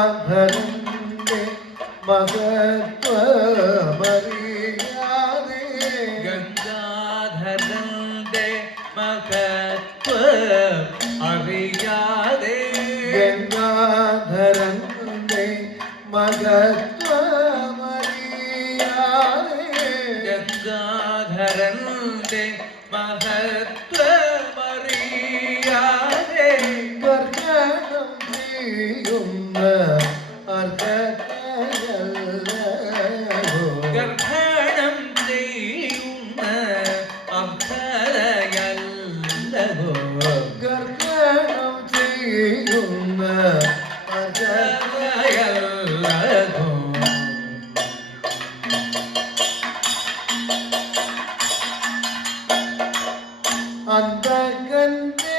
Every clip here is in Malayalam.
ഗംഗാധരന്റെ മഹത്വമറിയാതെ ഗംഗാധരന്റെ മഹത്വം അറിയാതെ ഗംഗാധരന്റെ മഹത്വമറിയാതെ ഗംഗാധരന്റെ മഹത്വമറിയാതെ ഗർജനം ചെയ്യുന്ന ഗർഭണം ചെയ്യുന്ന അർഹതയല്ലവോ ഗർജനം ചെയ്യുന്ന അർഹതയല്ലവോ അന്തകന്റെ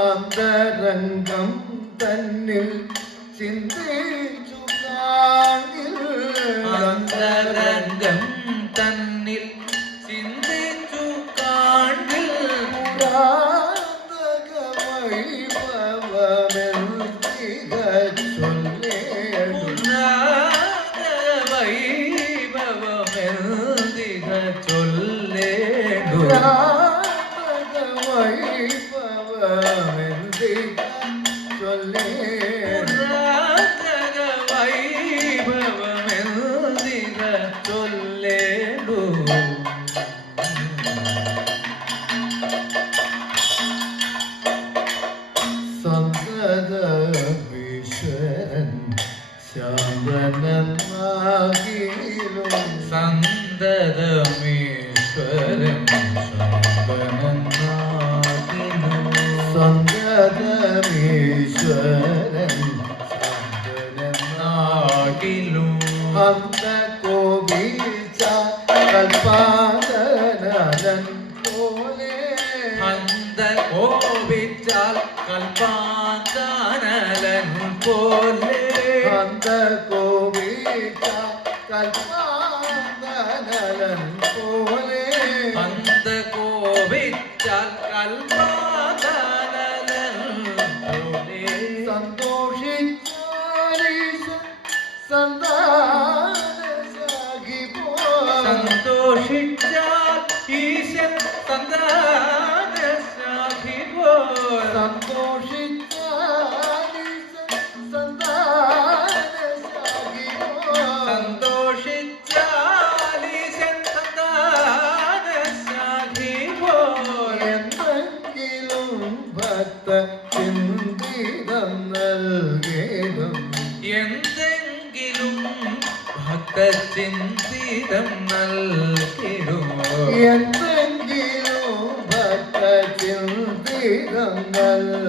അന്തരംഗം തന്നിൽ ചിന്തിച്ചു കാണിൽ അന്തരംഗം തന്നിൽ ചിന്തിച്ചു കാണിൽ പുരാതക വൈഭവമെൽത്തിക ചൊല്ലേടു വൈഭവമെൽത്തിക ചൊല്ലേടു സന്തതമീശ്വരൻ ശാന്തനാകിലും സന്തതമീശ്വരൻ സന്തതമീശ്വരൻ ശാന്തനാകിലും അന്ത കോപിച്ച കൽപ്പാതനൻ പോലെ അന്ത കോപിച്ചാൽ കൽപ്പാന്തനലൻ പോലെ അന്ത കോപിച്ച കൽപ്പാതനലൻ പോലെ അന്ത കോപിച്ചാൽ കൽപ്പാന്തനലൻ പോലെ സന്തോഷിച്ചാലീശ സന്താനസാഖിപോ സന്തോഷിച്ചാൽ ഈശൻ സന്താനസാഖിപോ സന്തോഷിച്ചാലീശ സന്താനസാഖിപോ സന്തോഷിച്ചാൽ ഈശൻ സന്താനസാഖിപോ എന്തെങ്കിലും ഭക്ത ചിന്തിതം നൽകേണം എന്തെങ്കിലും ഭക്തചിന്തിതം നൽകിടുമോ എന്തെങ്കിലും ഭക്ത ചിന്തിതം നൽകേണം